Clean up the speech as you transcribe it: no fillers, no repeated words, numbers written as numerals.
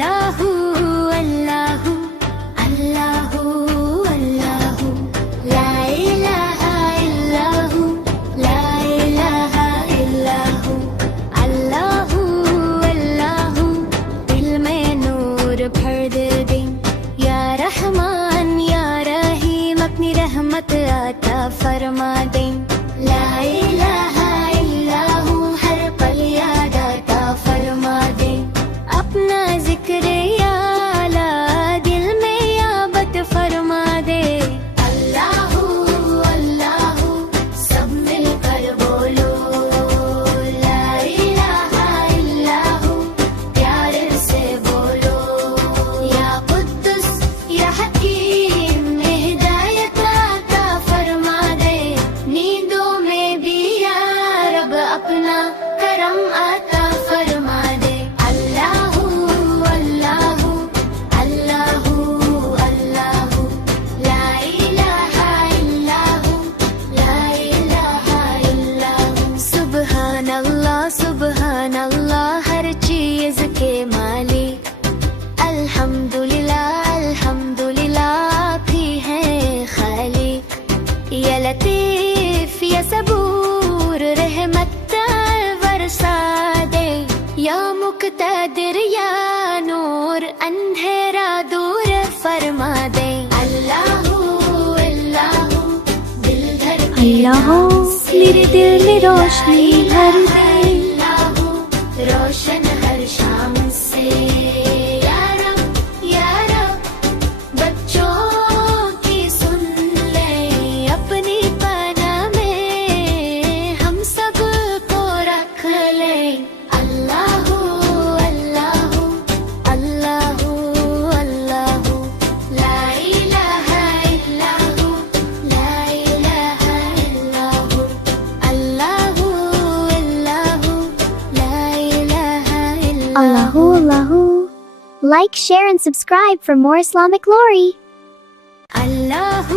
اللہ اللہ اللہ اللہ لا الہ الا ہو لا الہ الا ہو اللہ اللہ دل میں نور بھر دے یا رحمان یا رحیم اپنی رحمت عطا فرما دے لا الہ الا ہو ہر پل یاد عطا فرما دے اپنا ذکر یا اعلیٰ دل میں یابت فرما دے اللہ اللہ سب مل کر بولو لا الہ الا ہو پیار سے بولو یا قدس یا حکیم ہدایت عطا فرما دے نیندوں میں بھی یا رب اپنا کرم عطا فرما دے اللہ اللہ اللہ اللہ لا الہ الا ہو لا الہ الا ہو سبحان اللہ ہر چیز کے مالک الحمدللہ آپ ہی ہیں خالق یا لطیف یا صبور رحمت برسا دے یا مقتدر یا نور اندھیرا دور فرما دے اللہ اللہ دل بھر کے اللہ میرے دل میں روشنی بھر دے اللہ روشن ہر شام سے یا رب بچوں کی سن لے اپنی پناہ میں ہم سب کو رکھ لے اللہ اللہ اللہ اللہ لا الہ الا ہو لا الہ الا ہو اللہ اللہ لا الہ الا اللہ Like, share and subscribe for more Islamic glory. Allah